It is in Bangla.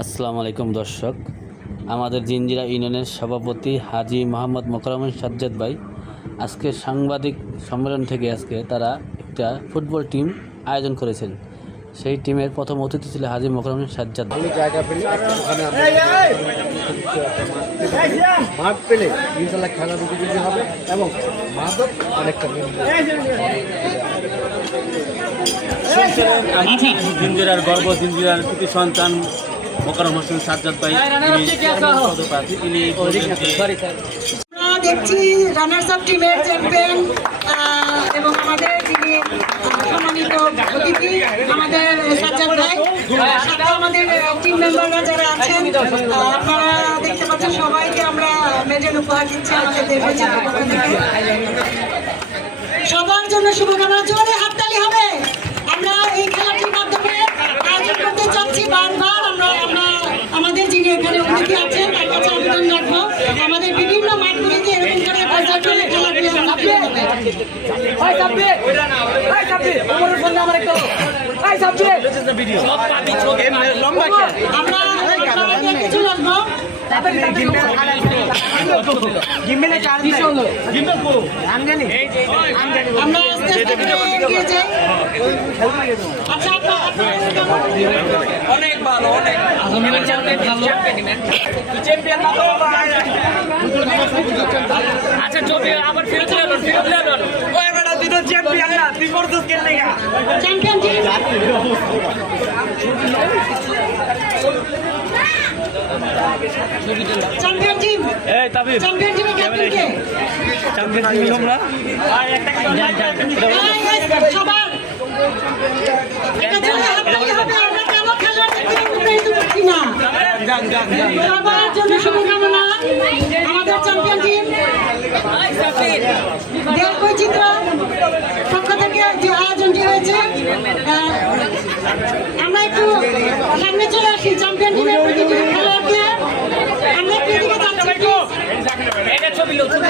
আসসালামু আলাইকুম দর্শক, আমাদের জিঞ্জিরা ইউনিয়নের সভাপতি হাজি মোহাম্মদ মোকাররম সাজ্জাদ ভাই আজকে সাংবাদিক সম্মেলন থেকে আজকে তারা একটা ফুটবল টিম আয়োজন করেছেন। সেই টিমের প্রথম অতিথি ছিল হাজি মোকাররম সাজ্জাদ। ভালো জায়গা পেলে ওখানে মাঠ পেলে ইনশাল্লাহ খেলার উপযোগী হবে এবং মাদক অনেকটা জিঞ্জিরার গর্ব, জিঞ্জিরার কৃতি সন্তান মোকাররম হোসেন সাজ্জাদ ভাই তিনি দেখছি রানার্স আপ টিমের চ্যাম্পিয়ন এবং আমাদের যিনি সম্মানিত অতিথি আমাদের সাজ্জাদ ভাই, সাথে আমাদের টিম মেম্বাররা যারা আছেন, আপনারা দেখতে পাচ্ছেন সবাইকে আমরা মেডেল উপহার দিচ্ছি আমাদের দেশের পক্ষ থেকে। সবার জন্য শুভকামনা, জোরে হাততালি হবে। আমরা এই খেলাটির মাধ্যমে আয়োজন করতে চাচ্ছি বারবার আমরা আমাদের যিনি এখানে অতিথি আছেন তার কাছে আবেদন রাখবো আমাদের বিভিন্ন মাঠগুলিতে এরকম করে পর্যায়ক্রমে খেলাগুলি আমরা আস্তে আস্তে করে এগিয়ে যাই। আচ্ছা, অনেক ভালো, অনেক আচ্ছা চলবে আবার ফিরে যাবেন ওই বেটা তুই তো চ্যাম্পিয়ন না, তুই করছিস কেন লাগা চ্যাম্পিয়ন টিম চ্যাম্পিয়ন টিম এই তাবির চ্যাম্পিয়ন টিমের ক্যাপ্টেন কে? চ্যাম্পিয়ন টিম তোমরা সবার এটা জন্য হাততালি হবে। আমরা কেন খেলা দেখতে উৎসাহিত করছি না? সবার জন্য শুভকামনা। আমাদের চ্যাম্পিয়ন টিম দেশ বৈচিত্র্য পক্ষ থেকে যে আয়োজনটি হয়েছে, আমরা একটু সামনে চলে আসি। চ্যাম্পিয়ন টিমের প্রতিটি খেলোয়াড়কে আমরা একটু এদিকে যাচ্ছি। এটা ছবি লো ছবি